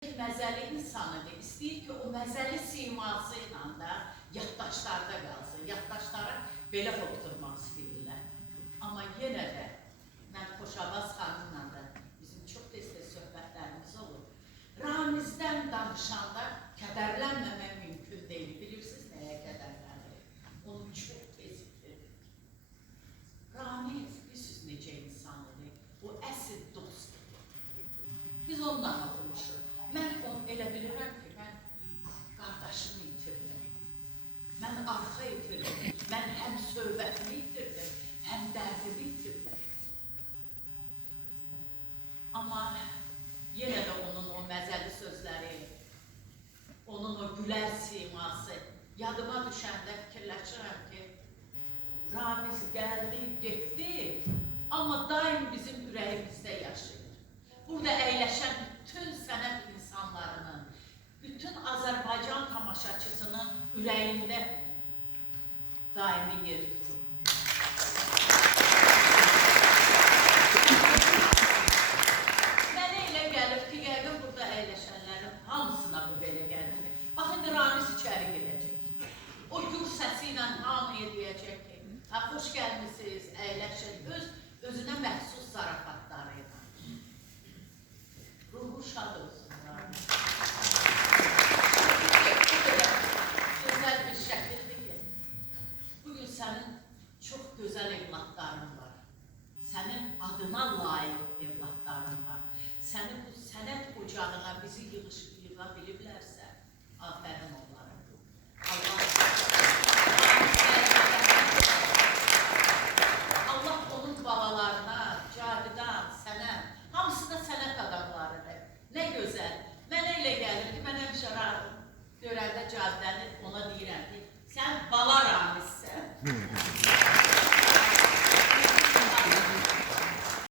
Məzəli insanıdır. İstəyir ki, o məzəli siması ilə də yaddaşlarda qalsın. Yaddaşlara belə oturmaq istəyirlər. Amma yenə də mən Xoşavaz xanımla da bizim çox tez-tez söhbətlərimiz olur. Ramizdən danışanda kədərlənməmək mümkün deyil. Bilirsiniz nəyə kədərlənir? Onu çox tez itirir. Ramiz, bilirsiniz necə insanıdır? O əsl dostdur. Biz onunla oxumuşuq. Mən elə bilirəm ki, mən qardaşımı itirdim. Mən arxa itirdim. Mən həm söhbətimi itirdim, həm dərdimi itirdim. Amma yenə də onun o məzəli sözləri, onun o gülər siması yadıma düşəndə fikirləşirəm ki, Ramiz gəldi, getdi, amma daim bizim ürəyimizdə yaşayır. Burada əyləşən bütün sənət insanlarının, bütün Azərbaycan tamaşaçısının ürəyində daimi yer tutur. Mənə elə gəlir ki, yəqin burada əyləşənlərin hamısına bu belə gəlir. Bax, indi Ramiz içəri gedəcək. O gür səsi ilə hamıya deyəcək ki, xoş gəlmişsiniz, əyləşin, özünə məxsus zarafatları ilə. Ruhu şad olsun, Ramiz. Gözəl bir şəkildir ki, bugün sənin çox gözəl evlatların var. Sənin adına layiq evlatların var. Sənin bu sənət ocağına bizi yığa biliblərsə, afərin olur.